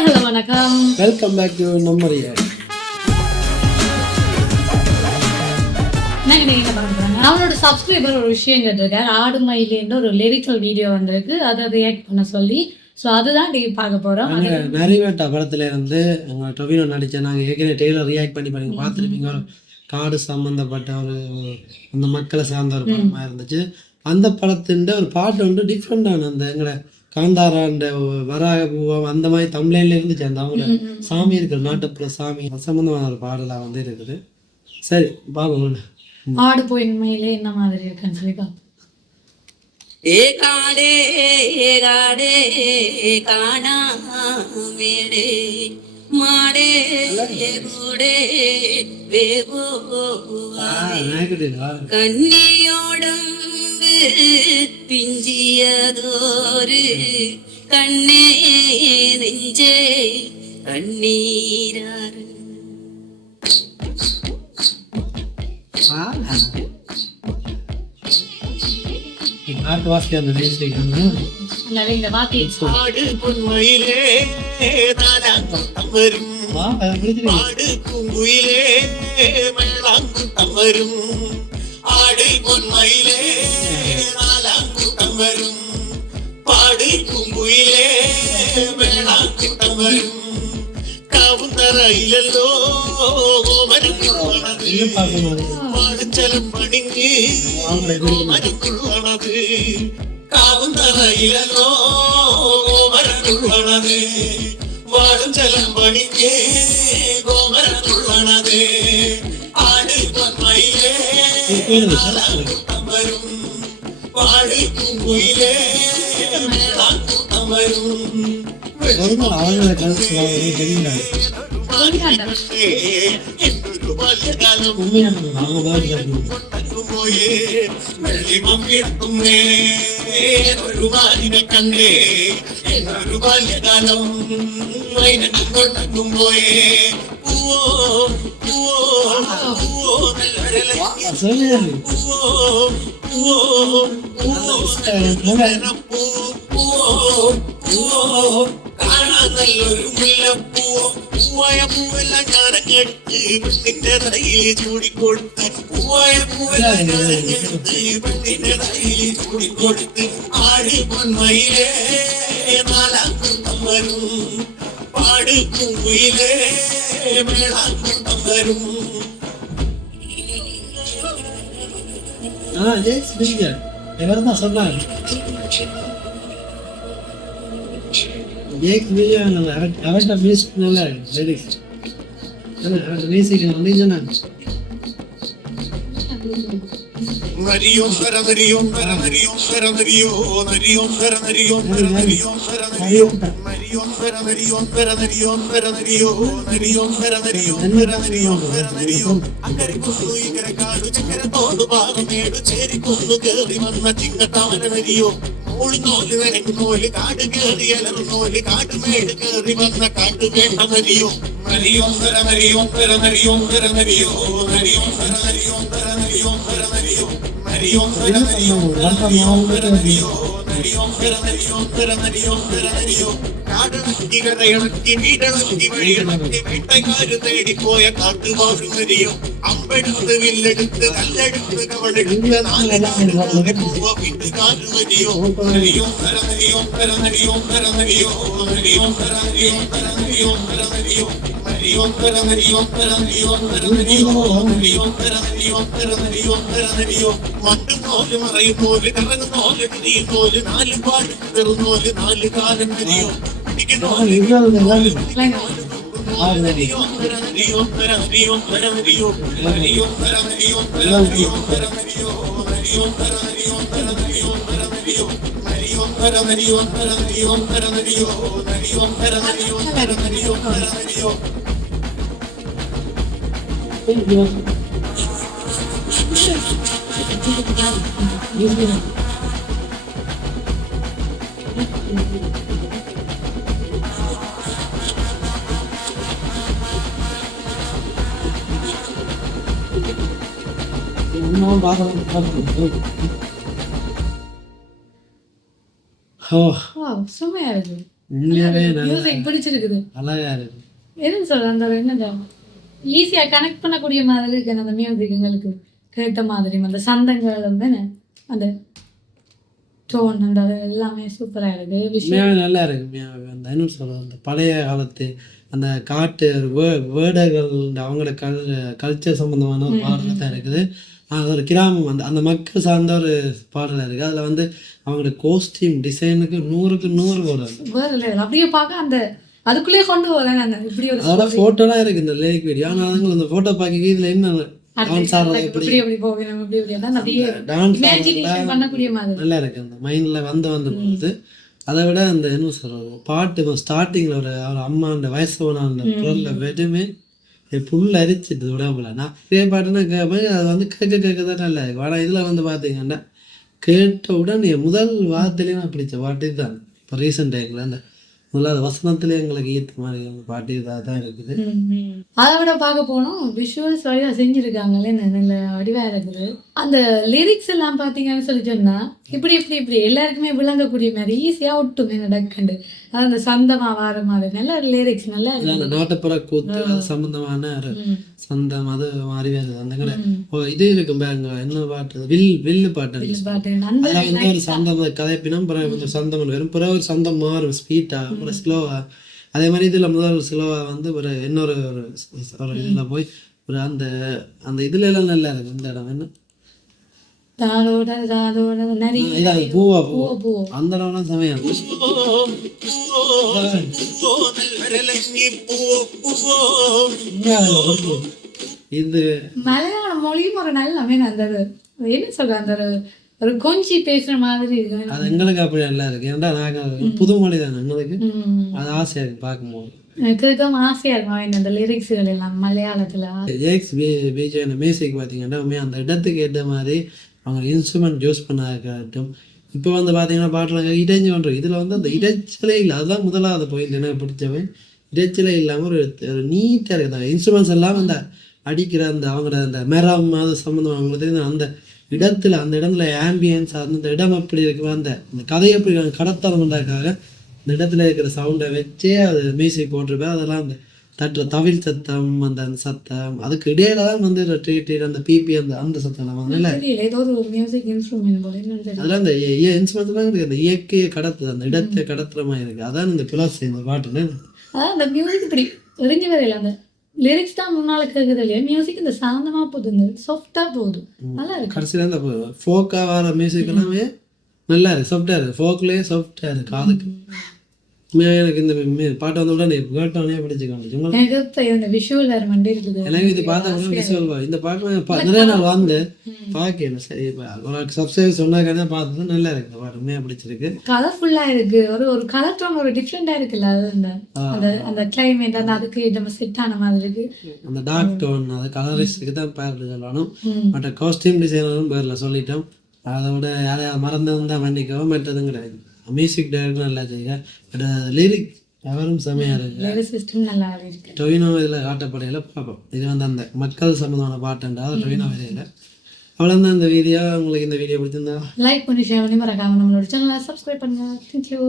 Hi hello வணக்கம், welcome back to நம்ம react. அவனோட சப்ஸ்கிரைபர் ஒரு விஷயம் கேட்டிருக்காரு. ஆடு மயிலேன்னு ஒரு லிரிக்கல் வீடியோ வந்திருக்கு, அதை ரியாக்ட் பண்ண சொல்லி. ஸோ அதுதான் நீங்கள் பார்க்க போகிறோம். நரிவேட்டா படத்துல இருந்து உங்கள் டொவினோ நடித்த நாங்கள் ஏற்கனவே டெய்லர் ரியாக்ட் பண்ணி பார்த்துருப்பீங்க. ஒரு காடு சம்மந்தப்பட்ட ஒரு அந்த மக்களை சார்ந்த ஒரு படமாக இருந்துச்சு. அந்த படத்தின் ஒரு பாட்டு வந்து டிஃப்ரெண்டான அந்த எங்களை காந்தாராண்ட வராக பூவம் அந்த மாதிரி தமிழ்ல இருந்துச்சு. அந்த அவங்க சாமி இருக்கிற நாட்டுப்புற சாமி சம்பந்தமான ஒரு பாடலாக வந்து இருக்குது. சரி பாப்போம். ஆடு போயின் மயிலே என்ன மாதிரி இருக்குன்னு சொல்லி பார்ப்போம். ஏ காடே காடே காணாமேடே மாடே கூடே கண்ணியோடம்பு பிஞ்சியதோரு கண்ணே நெஞ்சே கண்ணீராறு பாட்டு வாசி அந்த ஆடு பொன்மயிலே நாலாங்குட்டம் வரும், ஆடு பூங்குயிலே மேலாங்குட்டம் வரும், ஆடு பொன்மயிலே நாலாங்குட்டம் வரும், பாடு பூங்குயிலே மேலாங்குட்டம் வரும், காவுந்தரையிலோ பாடுச்சலம் பணிங்கு மருக்குள்ளானது, காவுந்தரையிலோ மருக்குள்ளானது, பாடுச்சலம் பணிங்கே கோமரக்குள்ளானது, ஆடு பொன்மயிலே நாலாங்குட்டம் வரும், பாடு பூங்குயிலே மேலாங்குட்டம் வரும், കണ്ടേ എന്നൊരു ബാല്യകാലം കൊണ്ടും പോയേ കാണാൻ നല്ലൊരു മുല്ലപ്പൂവോ പൂവായ പൂവെല്ലാം ഞാനങ്ങെടുത്ത് പെണ്ണിന്റെ തലയിൽ ചൂടിക്കൊടുത്ത്, പൂവായ പൂവെല്ലാം ഞാനങ്ങെടുത്ത് പെണ്ണിന്റെ തലയിൽ ചൂടിക്കൊടുത്ത്, ആടി പൊന്മയിലേ നാലാങ്കുട്ടം വരും, പാട് പൂങ്കുയിലേ മേളാങ്കുട്ടം വരും. இவர்தான் சொன்னாங்க அவர்கிட்ட மியூசிக் நல்லா இருக்கு. லிரிக்ஸ் அவர்கிட்ட மியூசிக் வந்து சொன்னாங்க നരിയോ നര നരിയോ നര നരിയോ നര നരിയോ നരിയോ നര നരിയോ നര നരിയോ നര നരിയോ നരിയോ നര നരിയോ നര നരിയോ നര നരിയോ നരിയോ നര നരിയോ നര നരിയോ നര നരിയോ അക്കരെ കൊന്നു ഇക്കരെ കാടു ചക്കര തോട് ഭാഗമേടു ചേരിക്കൊന്നു കേറി വന്ന ചിങ്ങത്താമര നരിയോ ഉൾനോല് നനങ്ങുന്നോല് കാട് കേറി അലറുന്നോല് കാട്ടുമേട് കേറി വന്ന കാട്ടുവേണ്ട നരിയോ നരിയോ നര നരിയോ നര നരിയോ നര നരിയോ നരിയോ നര നരിയോ നര നരിയോ നര നരിയോ നരിയോ നര നരിയോ നര നരിയോ നരിയോ നര നരിയോ നര നരിയോ നര നരിയോ കാടിളക്കി കരയിളക്കി വീടിളക്കി വഴിയിളക്കി വേട്ടക്കാര് തേടിപ്പോയ കാട്ടുവാഴും നരിയോ അമ്പെടുത്ത് വില്ലെടുത്ത് കല്ലെടുത്ത് കവളെടുത്ത് നാലുപൂവ വീട്ടുകാര് നരിയോ നരിയോ നര നരിയോ നര നരിയോ നര നരിയോ നരിയോ നര നരിയോ നര നരിയോ നര നരിയോ നരിയോ നര നരിയോ നര നരിയോ നര നരിയോ നരിയോ നര നരിയോ നര നരിയോ നര നരിയോ മണ്ടുന്നോല് മറയുന്നോല് കറങ്ങുന്നോല് തിരിയുന്നോല് നാല് പാട് കയറുന്നോല് നാല് കാലം നരിയോ செம்மையா இருக்கு. உண்மையாவே நல்லா மியூசிக் பிடிச்சிருக்குது. அழகா இருக்கு. எதுன்னு சொல்ல அந்த என்னது ஈஸியா கனெக்ட் பண்ணக்கூடிய மாதிரி இருக்கு அந்த மியூசிக் எங்களுக்கு கேட்ட மாதிரி அந்த சந்தங்கள் வந்து அந்த டோன் அந்த எல்லாமே சூப்பரா இருக்கு. விஷயம் உண்மையாவே நல்லா இருக்கு. உண்மையாவே அந்த என்ன சொல்றது அந்த பழைய காலத்து அந்த காட்டு வேடர்கள் அவங்களோட கல்ச்சர் சம்பந்தமான ஒரு பாடல் தான் இருக்குது. அது ஒரு கிராமம் அந்த மக்கள் சார்ந்த ஒரு பாடலாக இருக்குது. அதில் வந்து அவங்களோட கோஸ்டியூம் டிசைனுக்கு 100க்கு 100 போடுறாங்க. வேற level. அப்படியே பார்க்க அந்த அதுக்குள்ளேயே கொண்டு வரேன் நான் இப்படி ஒரு அதோட ஃபோட்டோலாம் இருக்குது இந்த லிரிக் வீடியோ. ஆனால் அதுங்களை அந்த ஃபோட்டோ பார்க்க இதில் என்ன டான்ஸ் ஆடுறது எப்படி இப்படி போகணும் இப்படி இப்படியா நிறைய டான்ஸ் இமேஜினேஷன் பண்ணக்கூடிய மாதிரி. நல்லா இருக்கு. அந்த மைண்டில் வந்து போகுது. அதை விட அந்த என்ன சொல்கிறது பாட்டு ஸ்டார்டிங்கில் ஒரு அம்மா அந்த வயசு அந்த குரலில் வெறுமே புல் அரிச்சிட்டு உடம்புல. நான் இதே பாட்டுன்னா கேட்பேன். அது வந்து கேட்க தான் நல்லா இருக்கு. ஆனால் இதில் வந்து பார்த்தீங்கன்னா கேட்ட உடனே முதல் வார்த்தையிலே நான் பிடிச்ச பாட்டு இதுதான். இப்போ ரீசெண்ட் டைமில் அந்த முதலாவது வசனத்துல எங்களுக்கு ஈர்த்த மாதிரி பாட்டு இதாக தான் இருக்குது. அதை விட பார்க்க போனோம் விஷுவல்ஸ் வழியாக செஞ்சுருக்காங்களே நல்ல வடிவாக இருக்குது. அந்த லிரிக்ஸ் எல்லாம் பார்த்தீங்கன்னு சொல்லி சொன்னா இப்படி இப்படி எல்லாருக்குமே விளங்கக்கூடிய மாதிரி ஈஸியாக ஒட்டுமே நடக்குண்டு. அது அந்த சந்தமாக வர மாதிரி நல்ல லிரிக்ஸ் நல்லா அந்த நாட்டுப்புற கூத்து சம்பந்தமான ஒரு சந்தம் அது மாதிரி வருது. அந்த இது இருக்கும் பாருங்க என்ன பாட்டு வில்லு பாட்டு பாட்டு அதெல்லாம் வந்து ஒரு சந்தம் கதைப்பினம் பிறகு ஒரு சந்தம் வரும். பிறகு ஒரு சந்தம் மாறும் ஸ்பீட்டா ஒரு ஸ்லோவா. அதே மாதிரி இதில் முதல் ஸ்லோவா வந்து ஒரு இன்னொரு ஒரு இதில் போய் ஒரு அந்த அந்த இதுல எல்லாம் நல்லா இருக்கு. இந்த இடம் என்ன பூவா பூ அந்த இடம்லாம் சமயம் இது மலையாள மொழியும் ஒரு நல்ல அந்த என்ன சொல்ற அந்த ஒரு கொஞ்சி பேசுற மாதிரி இருக்கு. அது எங்களுக்கு அப்படி நல்லா இருக்கு. ஏன்டா நாங்கள் புது மொழி தானே எங்களுக்கு அது ஆசையா இருக்கு பார்க்கும்போது. எனக்கு ஆசையா இருக்கும் அந்த லிரிக்ஸ்கள் எல்லாம் மலையாளத்துல. ஜேக்ஸ் பிஜே மியூசிக் பார்த்தீங்கன்னா அந்த இடத்துக்கு ஏற்ற மாதிரி அவங்க இன்ஸ்ட்ருமெண்ட் யூஸ் பண்ணாக்கட்டும். இப்போ வந்து பார்த்தீங்கன்னா பாட்டில் இடைஞ்சு பண்ணுறோம். இதில் வந்து அந்த இடைச்சலே இல்லை. அதுதான் முதலாவது பாயிண்ட் எனக்கு பிடிச்சவன். இடைச்சலே இல்லாமல் ஒரு நீட்டாக இருக்குது. இன்ஸ்ட்ருமெண்ட்ஸ் எல்லாம் அந்த அடிக்கிற அந்த அவங்களோட அந்த மரம் அது சம்மந்தம் அவங்களுக்கு அந்த இடத்துல ஆம்பியன்ஸ் அந்த இடம் எப்படி இருக்கு அந்த கதையை எப்படி கடத்தணுன்றதுக்காக இந்த இடத்துல இருக்கிற சவுண்டை வச்சே அது மியூசிக் போட்டிருப்பேன். அதெல்லாம் அந்த தட்டுற தவில் சத்தம் அந்த சத்தம் அதுக்கு இடையில தான் வந்து அந்த பிபி அந்த சத்தம் அதெல்லாம் அந்த இன்ஸ்ட்ருமெண்ட்லாம் இருக்கு. அந்த இயற்கையை கடத்துது அந்த இடத்தை கடத்துற மாதிரி இருக்கு. அதான் இந்த பிலாசி இந்த பாட்டுன்னு அதான் அந்த மியூசிக் இப்படி எரிஞ்சு வரையில அந்த லிரிக்ஸ் தான் முன்னால கேட்குது இல்லையா மியூசிக் இந்த சாந்தமாக போகுது சாஃப்டாக போகுது நல்லா இருக்கு. கடைசியில் இந்த ஃபோக்காக வர மியூசிக் எல்லாமே நல்லா இருக்கு சாஃப்டாக இருக்குது. ஃபோக்லேயே சாஃப்டாக இருக்குது காதுக்கு. எனக்கு இந்த பாட்டை வந்து உடனே கேட்டோடனே பிடிச்சிக்கணும். எனக்கு இப்போ இந்த விஷுவல் வேறு மண்டி இருக்குது. எனக்கு இது பார்த்தா விஷுவல் இந்த பாட்டு நிறைய நாள் வந்து பார்க்கணும். சரி இப்போ ஒரு சப்ஸ்கிரைப் சொன்னாக்கானே பார்த்தது நல்லா இருக்கு. இந்த பாட்டு உண்மையாக பிடிச்சிருக்கு. கலர்ஃபுல்லாக இருக்கு. ஒரு கலர் டோன் ஒரு டிஃப்ரெண்டாக இருக்குல்ல. அது அந்த அந்த கிளைமேட் அந்த அதுக்கு நம்ம செட் ஆன மாதிரி இருக்கு. அந்த டார்க் டோன் அது கலரிஸ்டுக்கு தான் பேர் சொல்லணும். மற்ற காஸ்டியூம் டிசைனரும் பேரில் சொல்லிட்டோம். அதை விட யாரையாவது மறந்துதான் மன்னிக்கவும் மற்றதும் கிடையாது. மியூசிக் டைரக்டர் நல்லா செய்யுங்க. பட் லிரிக் அவரும் செமையாக இருக்கு. நல்லா இருக்கு. டொவினோ இதில் காட்டப்படையில் பார்ப்போம். இது வந்து அந்த மக்கள் சம்பந்தமான பாட்டுன்றா டொவினோ வரையில் அவ்வளோதான் இந்த வீடியோ. உங்களுக்கு இந்த வீடியோ பிடிச்சிருந்தா லைக் பண்ணி ஷேர் பண்ணி மறக்காம நம்மளோட சேனலை சப்ஸ்கிரைப் பண்ணுங்க. தேங்க்யூ.